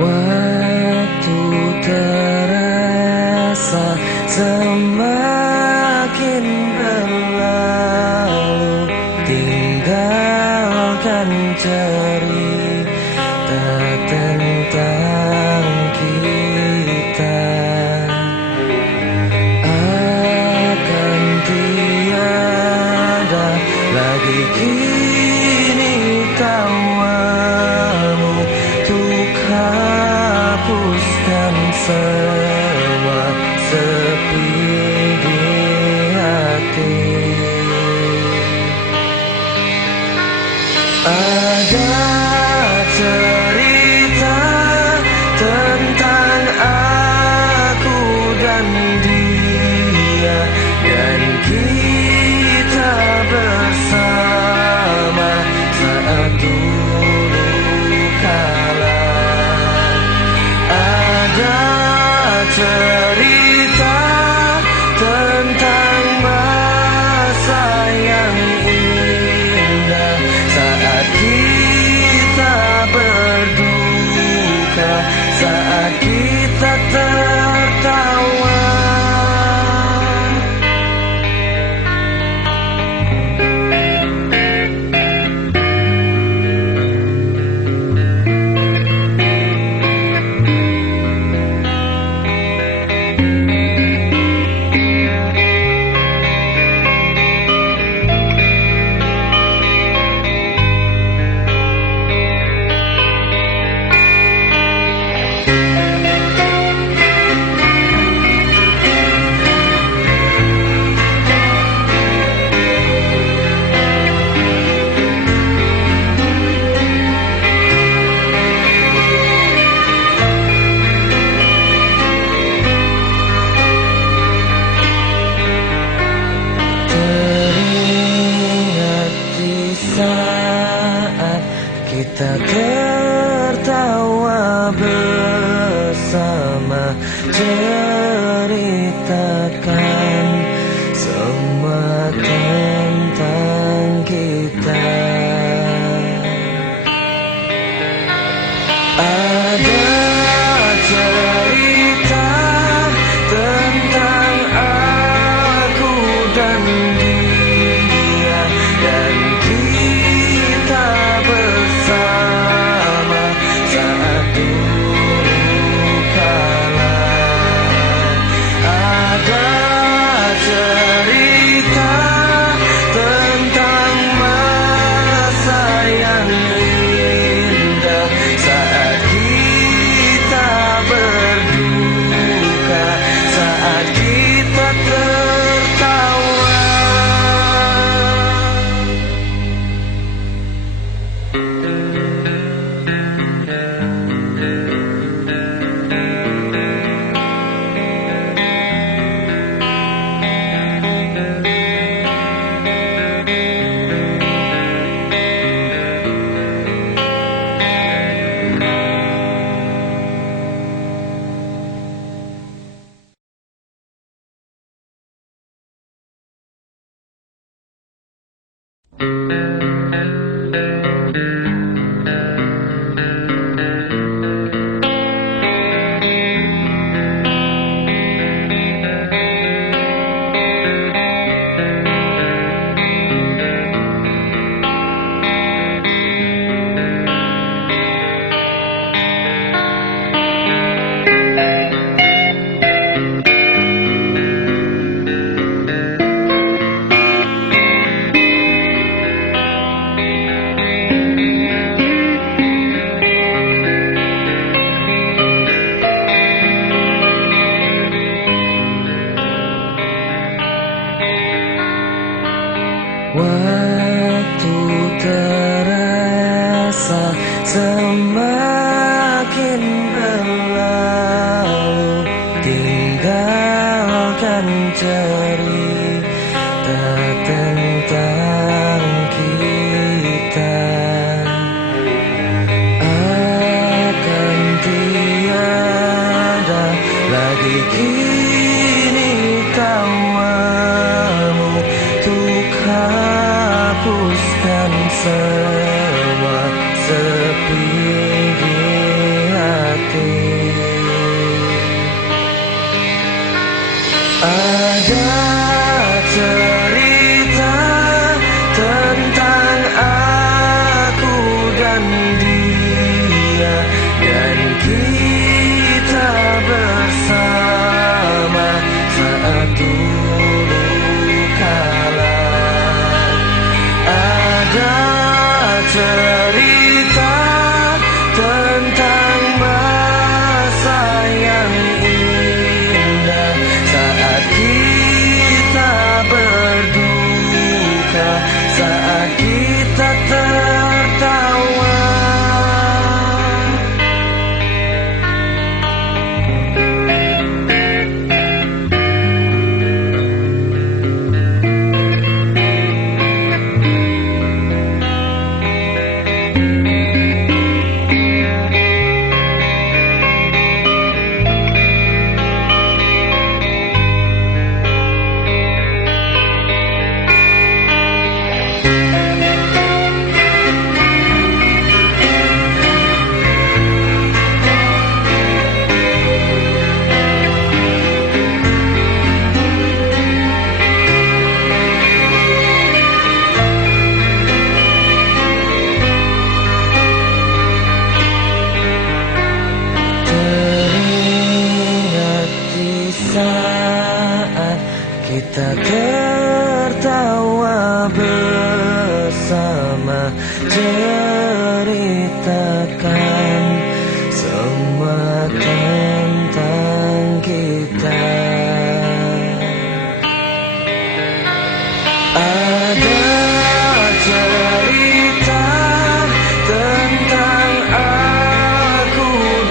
Waktu terasa semakin berlalu, tinggalkan cerita tentang kita. Akan tiada lagi kini tawamu untuk hapuskan semua sepi di hati. Ada cerita tentang aku dan dia, dan kita bersama saat dulu kala. Ada cerita tentang masa yang indah saat kita berduka, saat kita tertawa. Saat kita tertawa bersama, ceritakan semua tentang kita. Ada cerita tentang aku dan dia, dan kita bersama saat dulu kala. Ada cerita tentang masa yang indah saat kita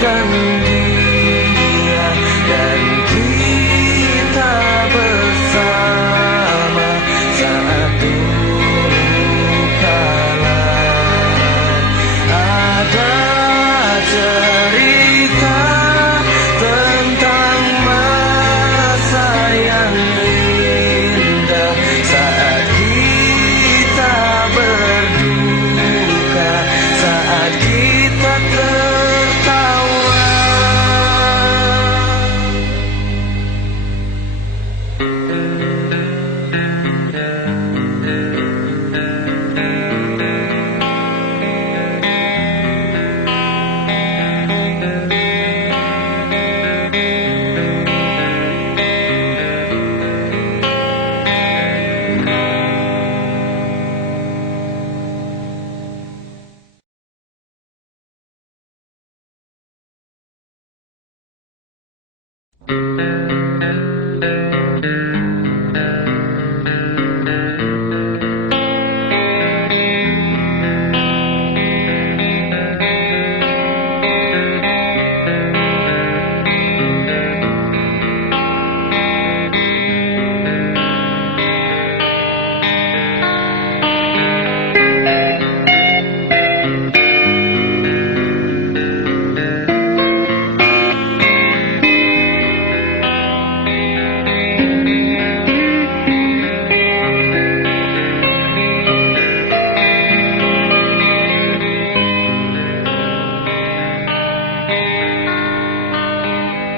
dan dia, dan kita bersama saat dulu kala. Ada cerita tentang masa yang indah saat kita berduka, saat kita tertawa.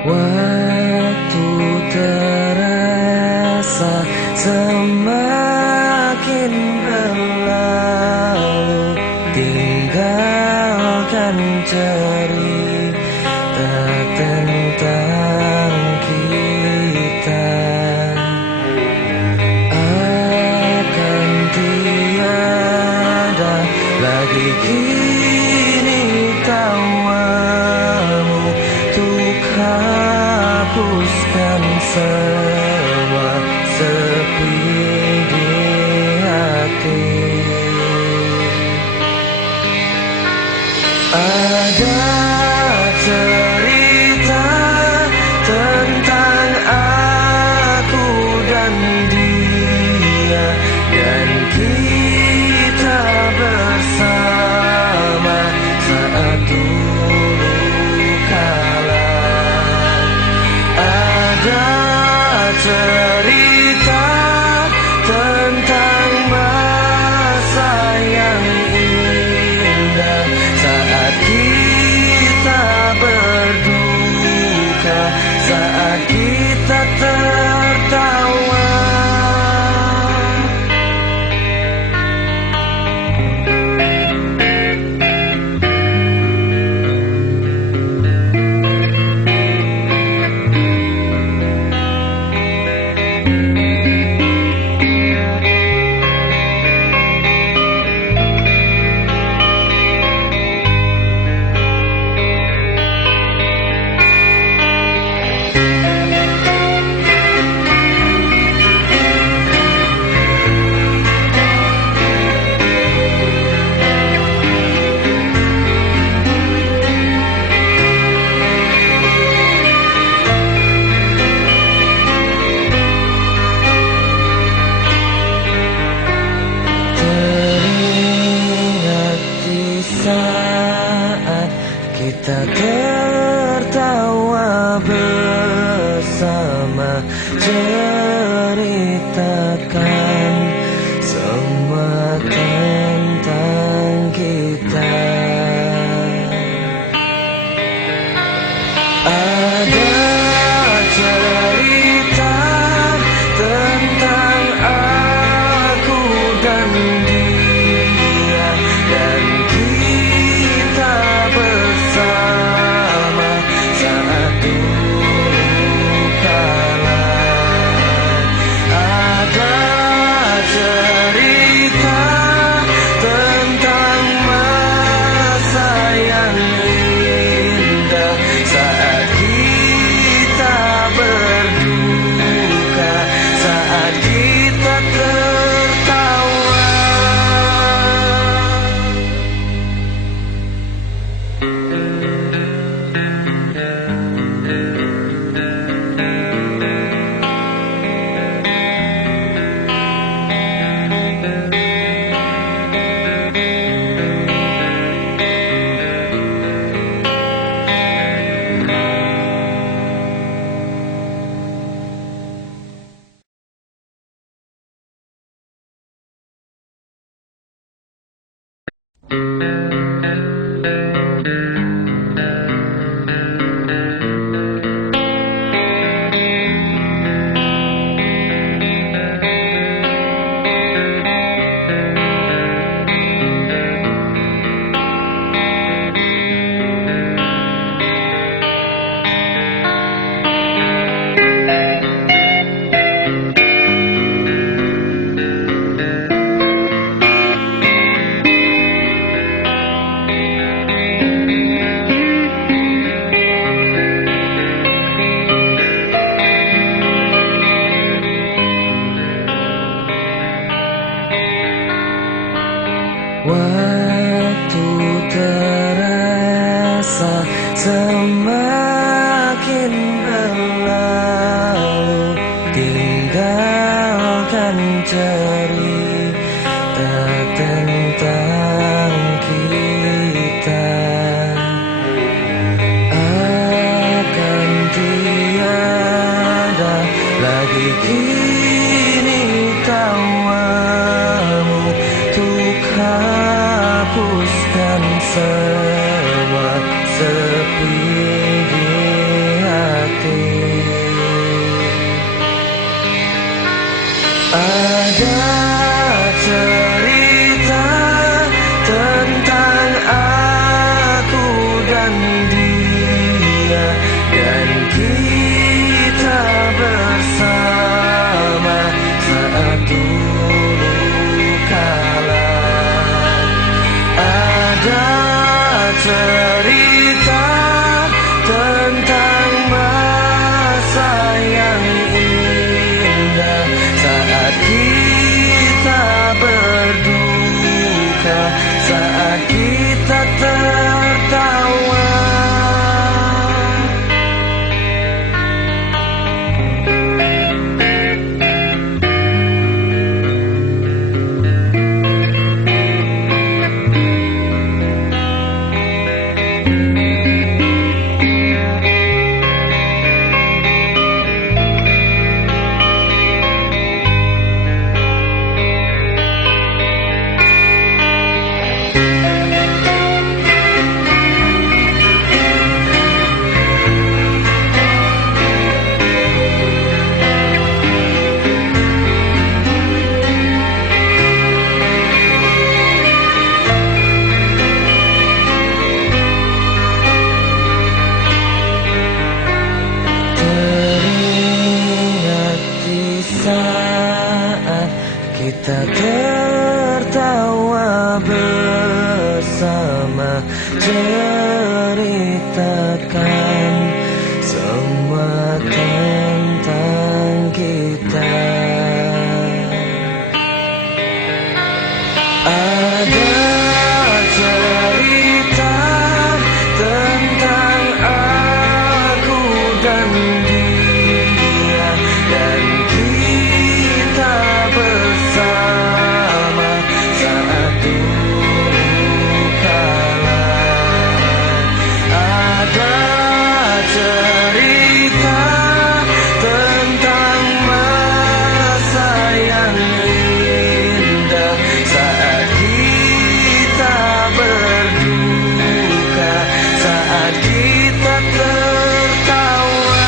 Waktu terasa semakin berlalu, tinggalkan cerita tentang kita. Akan tiada lagi kini tawamu untuk hapuskan semua sepi di hati. Ada cerita tentang aku dan dia, dan kita bersama saat dulu kala. Ada cerita tentang masa yang indah saat kita berduka, saat kita tertawa. Saat kita tertawa bersama, ceritakan semua tentang kita. Ada cerita tentang aku dan dia, dan kita bersama saat dulu kala. Ada Waktu terasa semakin berlalu, tinggalkan cerita tentang kita. Akan tiada lagi kini tawamu untuk hapuskan semua sepi di hati. Ada cerita tentang aku dan dia, dan kita bersama saat dulu kala. Ada cerita tentang masa yang indah saat kita berduka, saat kita tertawa. Saat kita tertawa bersama, ceritakan semua tentang kita. Ada cerita tentang aku dan dia, dan kita bersama saat dulu kala. Ada cerita tentang masa yang indah saat kita berduka, saat kita tertawa.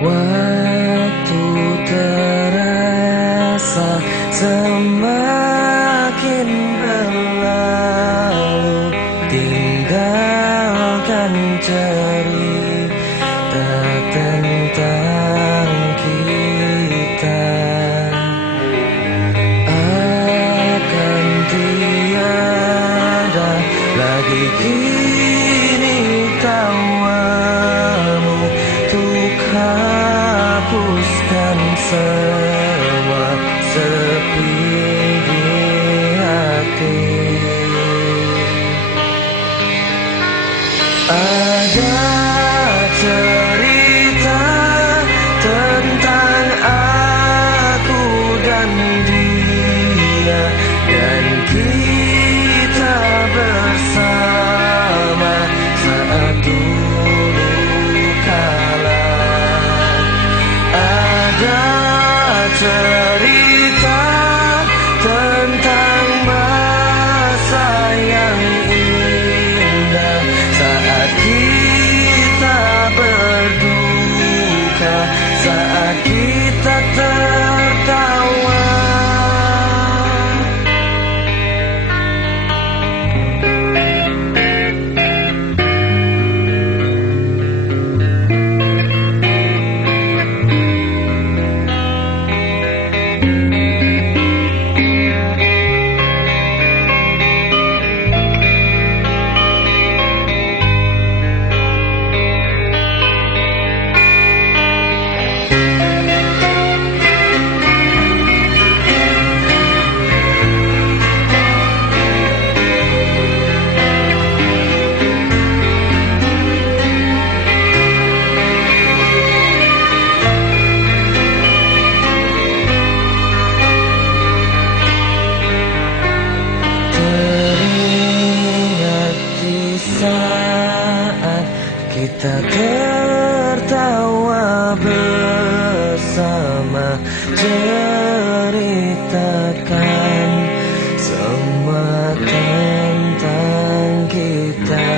Waktu terasa semakin berlalu, tinggalkan cerita tentang kita. Akan tiada lagi kini tawamu untuk hapuskan semua sepi di hati. Ada cerita tentang aku dan dia, dan kita bersama saat dulu kala. Ada cerita tentang masa yang indah saat kita berduka, saat kita tertawa. Teringat di saat kita tertawa bersama, ceritakan semua tentang kita.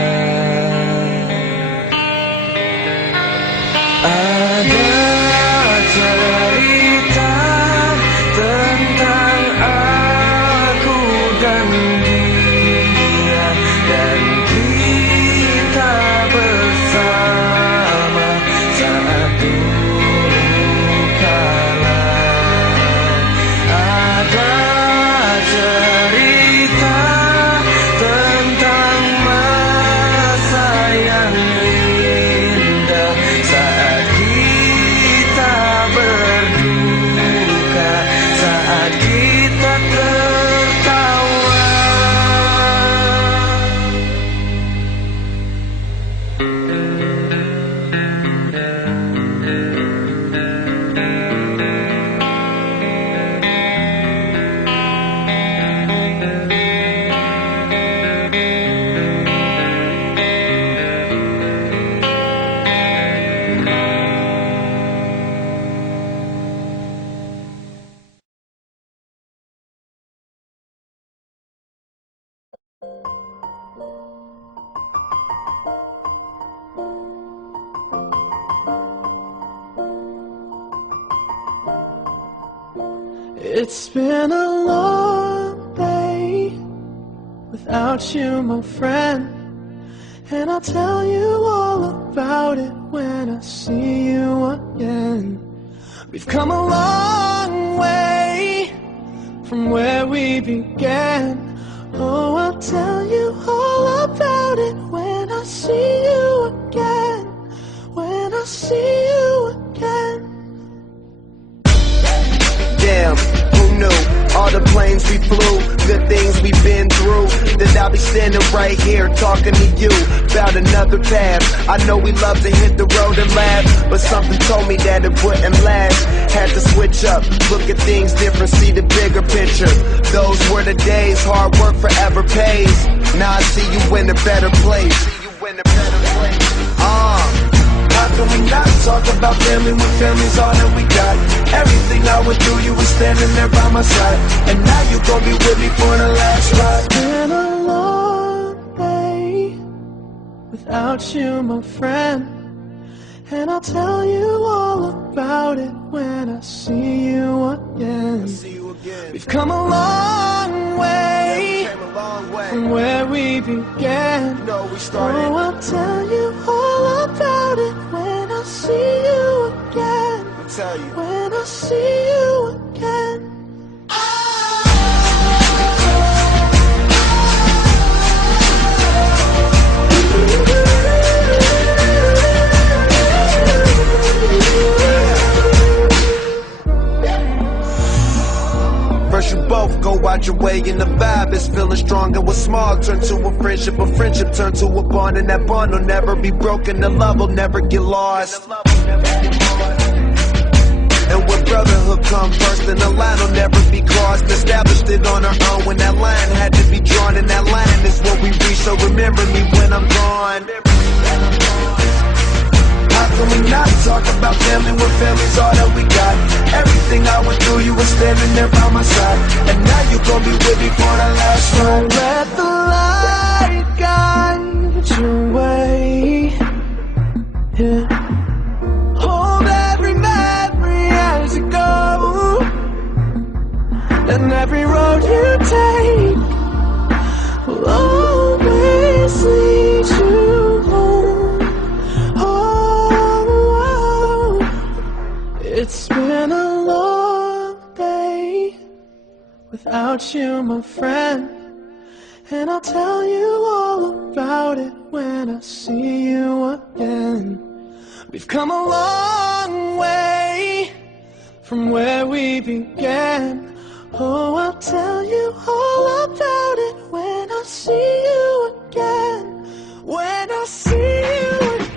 Ada cerita tentang aku dan dia, dan kita bersama saat dulu kala. Ada cerita tentang masa yang indah saat kita berduka, saat kita tertawa. It's been a long day without you, my friend, and I'll tell you all about it when I see you again. We've come a long way from where we began. Oh, I'll tell you all about it when I see you again. When I see you again. Damn, who knew? All the planes we flew, good things we've been through, that I'll be standing right here talking to you about another path. I know we love to hit the road and laugh, but something told me that it wouldn't last. Had to switch up, look at things different, see the bigger picture. Those were the days, hard work forever pays. Now I see you in a better place. How can we not talk about family when family's all that we got? Everything I went through, you were standing there by my side, and now you gon' be with me for the last ride. It's been a long day without you, my friend, And I'll tell you all about it when I see you again. We've come a long way from where we began. Oh, I'll tell you all about it when I see you again. When I see you again. First you both go out your way and the vibe is feeling strong. And what's small turn to a friendship turn to a bond. And that bond will never be broken, the love will never get lost. And when brotherhood come first, then the line will never be crossed. Established it on our own when that line had to be drawn. And that line is what we reach, so remember me when I'm gone. How can we not talk about family when family's all that we got? Everything I went through, you were standing there by my side. And now you gon' be with me for the last ride. Let the light guide your way. Yeah. Hold every memory as you go, and every road you take will always lead you home. Oh, it's been a long day without you, my friend, and I'll tell you all about it when I see you again. We've come a long way from where we began. Oh, I'll tell you all about it when I see you again. When I see you again.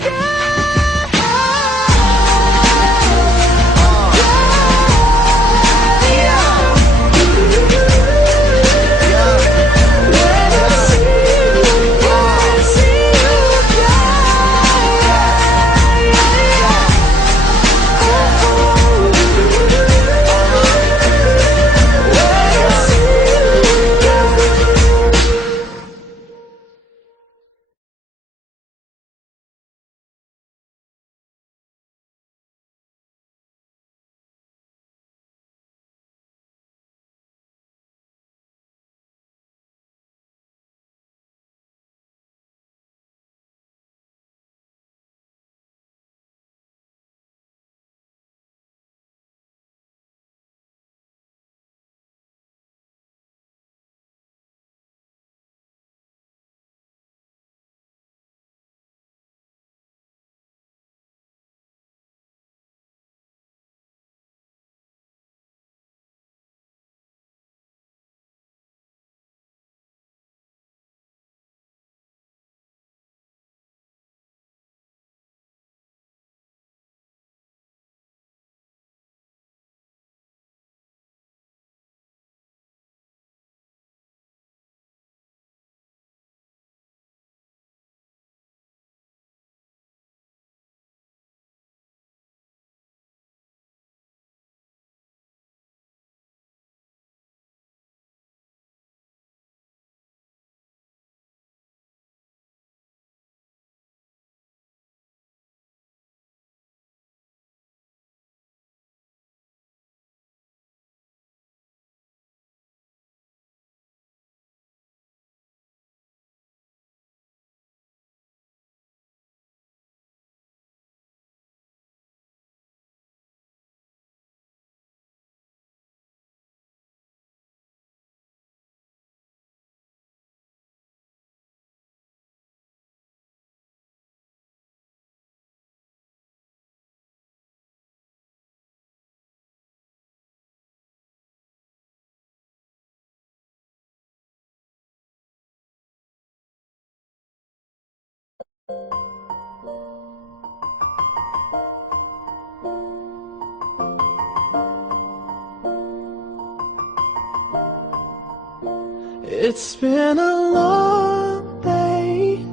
It's been a long day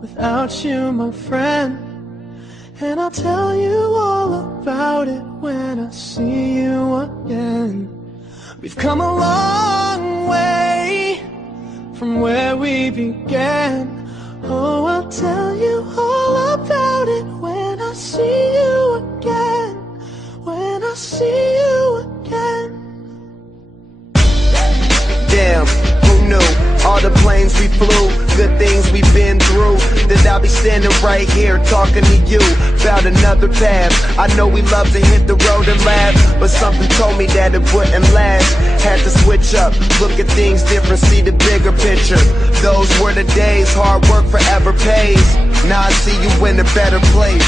without you, my friend, and I'll tell you all about it when I see you again. We've come a long way from where we began. Oh, I'll tell you all about it when I see I'll be standing right here talking to you about another path. I know we love to hit the road and laugh, but something told me that it wouldn't last. Had to switch up, look at things different, see the bigger picture. Those were the days, hard work forever pays. Now I see you in a better place.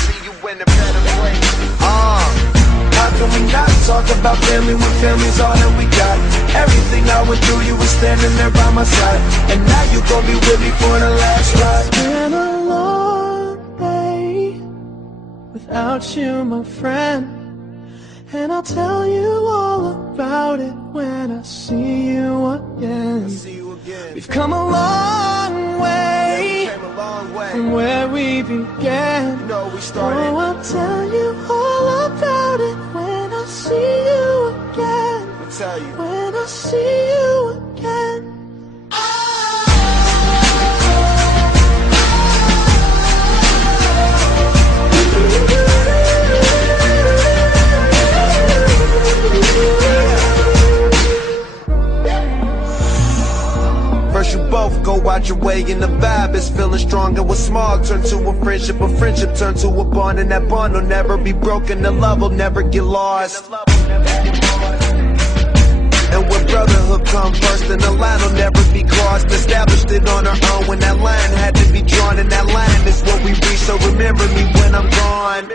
How can we not talk about family when family's all that we got? Everything I went through, you were standing there by my side, and now you gon' be with me for the last ride. It's been a long day without you, my friend, and I'll tell you all about it when I see you again. We've come a long way from where we began. Oh, I'll tell you all about it when I see you again. When I see you again. First you both go out your way and the vibe is feeling strong. And what's small turn to a friendship turn to a bond, and that bond will never be broken, the love will never get lost. And when brotherhood come first, then the line will never be crossed. Established it on our own when that line had to be drawn, and that line is what we reach, so remember me when I'm gone.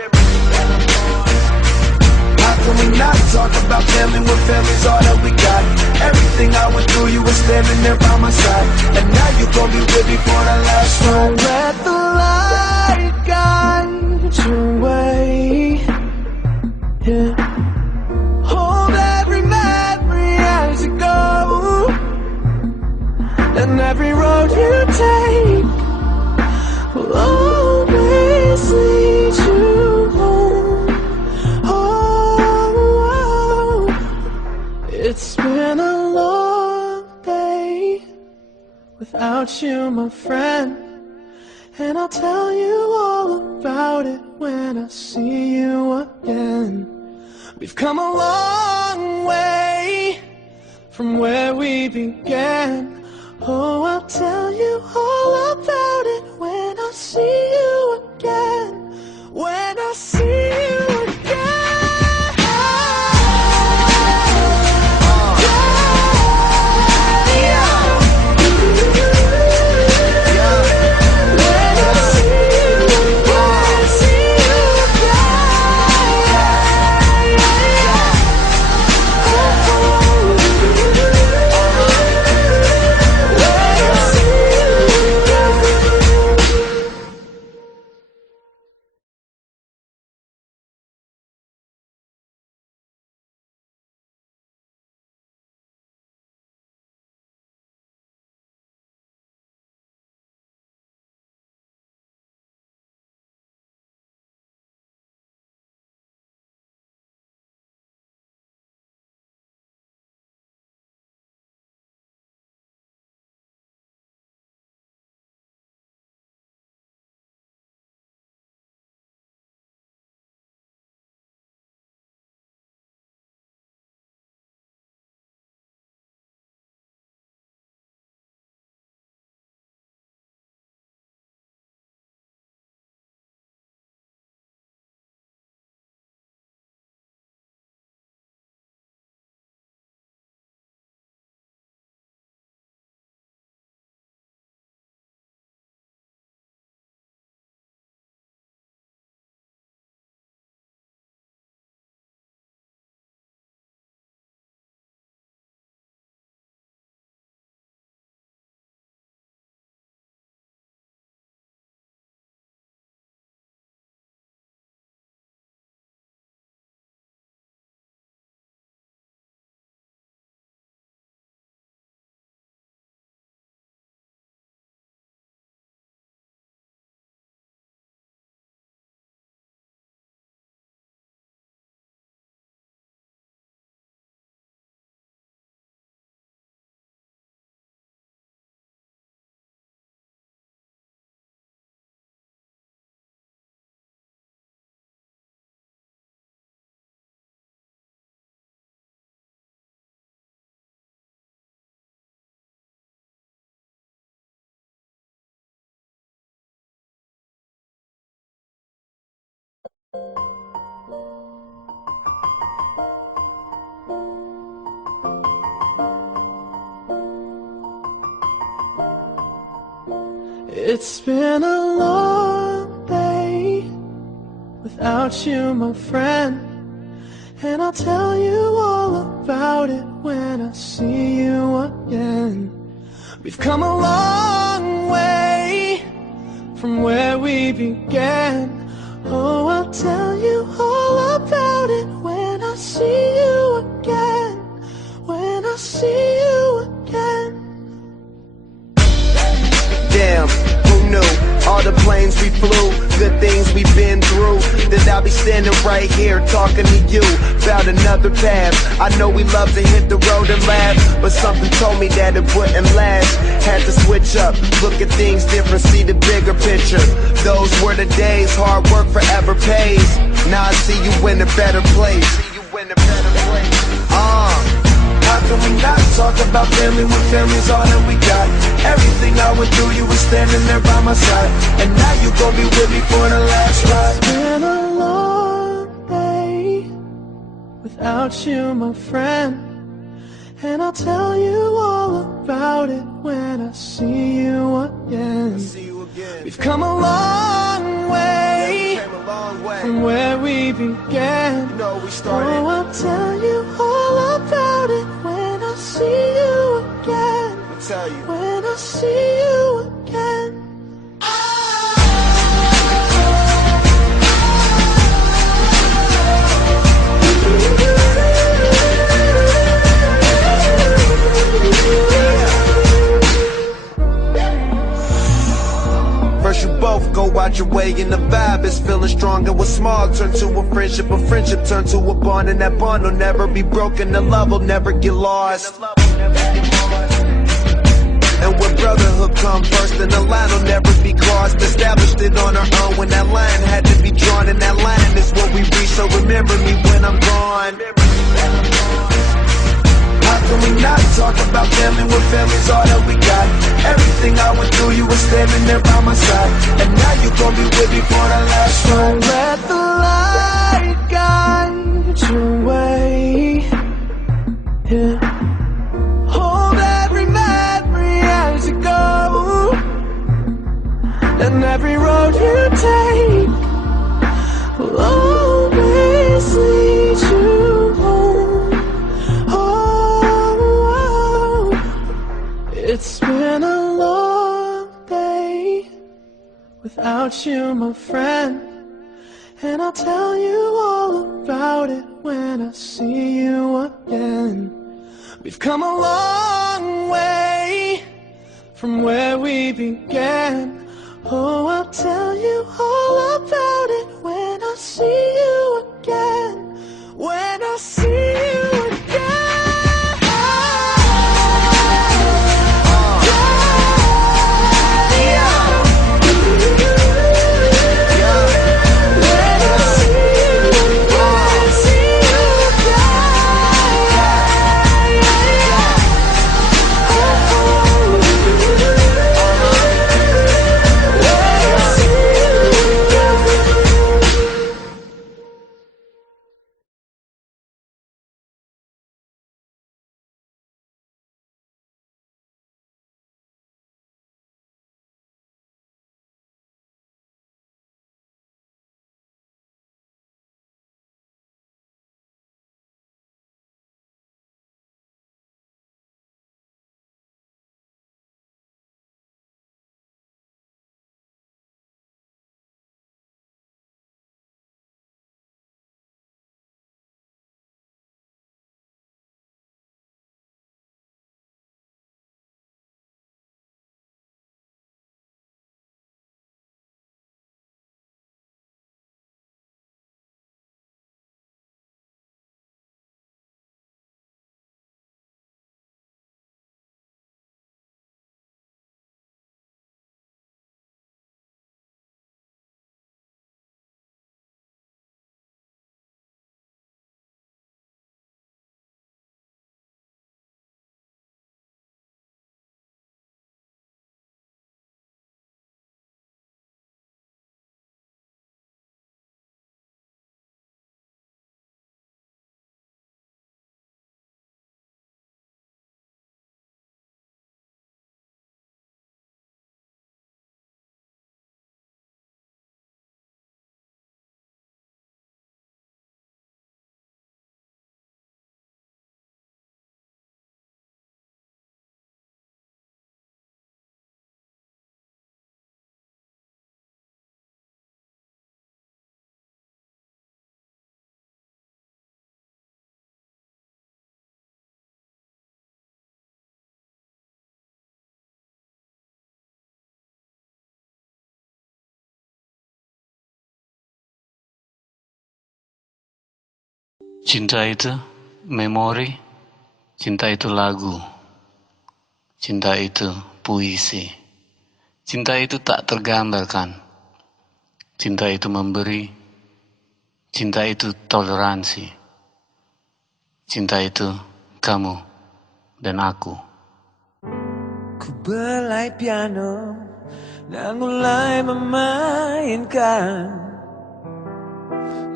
How can we not talk about family when family's all that we got? Everything I went through, you were standing there by my side, and now you gon' be with me for the last ride. Don't let the light guide your way. Yeah. Hold every memory as you go, and every road you take will always lead you home. Oh, it's been a long day without you, my friend, and I'll tell you all about it when I see you again. We've come a long way from where we began. Oh, I'll tell you all about it when I see you again. When I see you again. It's been a long day without you, my friend, and I'll tell you all about it when I see you again. We've come a long way from where we began. Oh, I'll tell you all about it when I see you again. When I see you again. Damn, who knew? All the planes we flew, good things we've been through, that I'll be standing right here talking to you about another path. I know we love to hit the road and laugh, but something told me that it wouldn't last. Had to switch up, look at things different, see the bigger picture. Those were the days, hard work forever pays. Now I see you in a better place. How can we not talk about family when family's all that we got? Everything I went through, you were standing there by my side, and now you gon' be with me for the last ride. It's been a long day without you, my friend, and I'll tell you all about it when I see you again. We've come a long way from where we began. Oh, I'll tell you all about it when I see you again. When I see you again. First you both go out your way and the vibe is feeling strong. And what's small turn to a friendship turn to a bond, and that bond will never be broken, the love will never get lost. And when brotherhood come first, then the line will never be crossed. Established it on our own when that line had to be drawn, and that line is what we reach, so remember me when I'm gone. How can we not talk about family when family's all that we got? Everything I went through, you were standing there by my side, and now you gon' be with me for the last ride. Don't let the light guide your way. Yeah. Hold every memory as you go, and every road you take will always lead you home. Oh, it's been a long day without you, my friend, and I'll tell you all about it when I see you again. We've come a long way from where we began. Oh, I'll tell you all about it when I see you again. When I see you again. Cinta itu memori, cinta itu lagu, cinta itu puisi, cinta itu tak tergambarkan, cinta itu memberi, cinta itu toleransi, cinta itu kamu dan aku. Ku belai piano dan mulai memainkan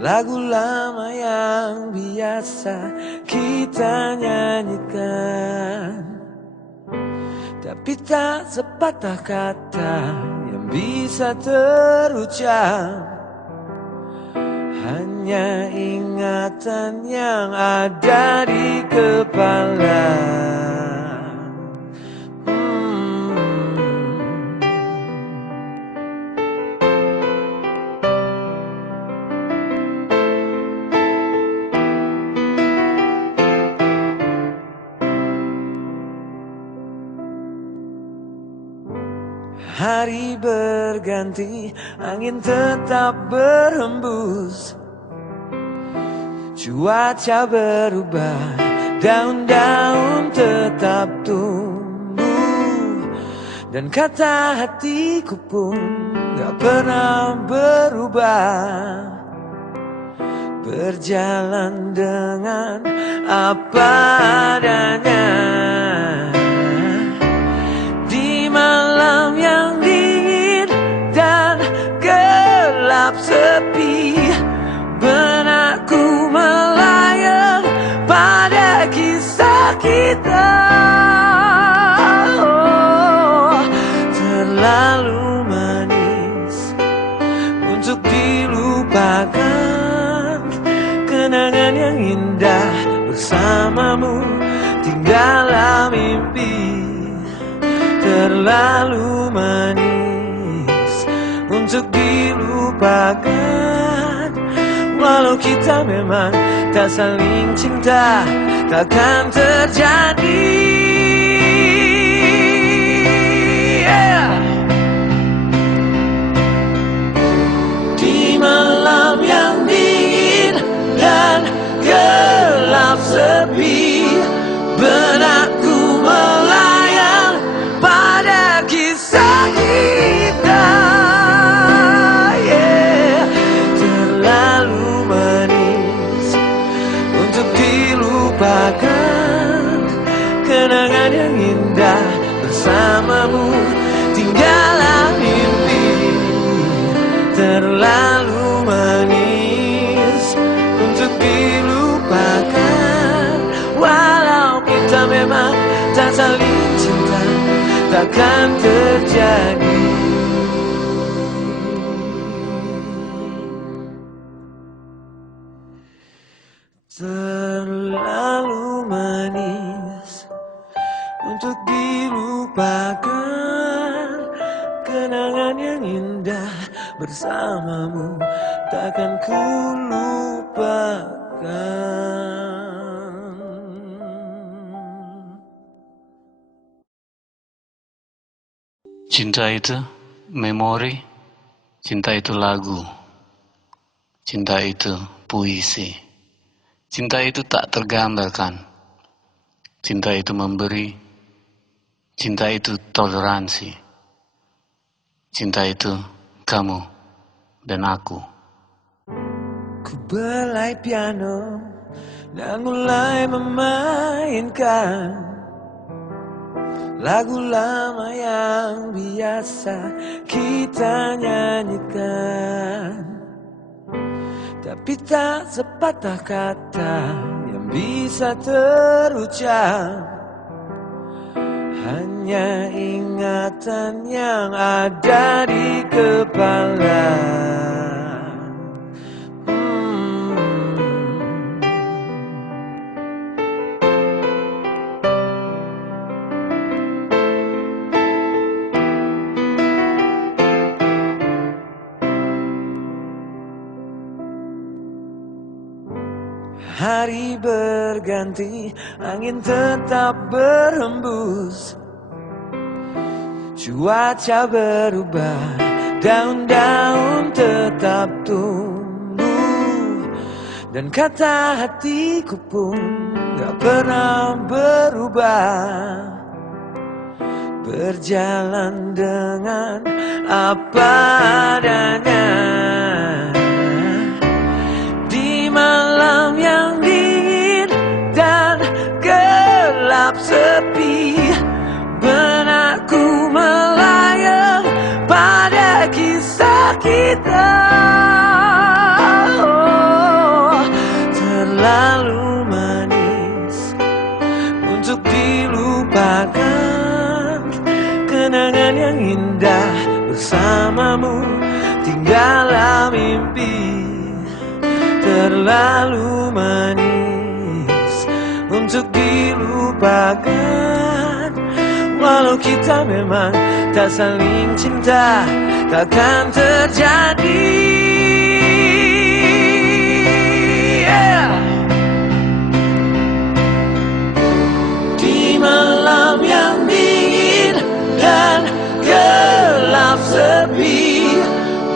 lagu lama yang biasa kita nyanyikan, tapi tak sepatah kata yang bisa terucap, hanya ingatan yang ada di kepala. Hari berganti, angin tetap berhembus, cuaca berubah, daun-daun tetap tumbuh, dan kata hatiku pun gak pernah berubah, berjalan dengan apa adanya. Di malam yang dingin dan gelap sepi, benakku melayang pada kisah kita. Oh, terlalu manis untuk dilupakan, kenangan yang indah bersamamu tinggallah mimpi. Terlalu manis untuk dilupakan, walau kita memang tak saling cinta, takkan terjadi. Di malam yang dingin dan gelap sepi, benakku melayang pada kisah kita. Terlalu manis untuk dilupakan, kenangan yang indah bersamamu tinggallah mimpi. Terlalu manis untuk dilupakan, walau kita memang tak saling cinta, takkan terjadi. Terlalu manis untuk dilupakan, kenangan yang indah bersamamu takkan ku lupakan. Cinta itu memori, cinta itu lagu, cinta itu puisi, cinta itu tak tergambarkan, cinta itu memberi, cinta itu toleransi, cinta itu kamu dan aku. Ku belai piano dan mulai memainkan lagu lama yang biasa kita nyanyikan, tapi tak sepatah kata yang bisa terucap, hanya ingatan yang ada di kepala. Hari berganti, angin tetap berhembus, cuaca berubah, daun-daun tetap tumbuh, Dan kata hatiku pun gak pernah berubah, berjalan dengan apa adanya. Di malam yang dingin dan gelap sepi, benakku melayang pada kisah kita. Oh, terlalu manis untuk dilupakan, kenangan yang indah bersamamu tinggallah mimpi. Terlalu manis untuk dilupakan, walau kita memang tak saling cinta, takkan terjadi. Yeah. Di malam yang dingin dan gelap sepi,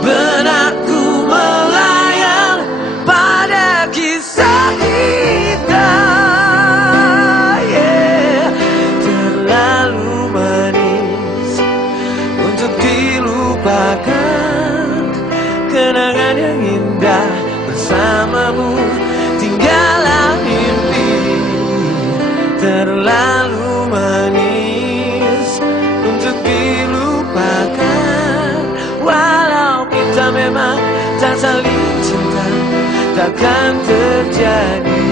benakku melayang pada kisah kita. Yeah. Terlalu manis untuk dilupakan, kenangan yang indah bersamamu tinggallah mimpi. Terlalu manis untuk dilupakan, walau kita memang tak saling cinta, takkan terjadi.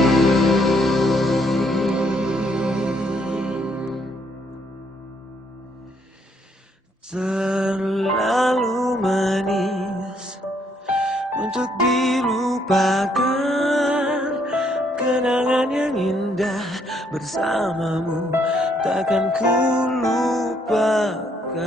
Terlalu manis untuk dilupakan, kenangan yang indah bersamamu takkan ku lupakan.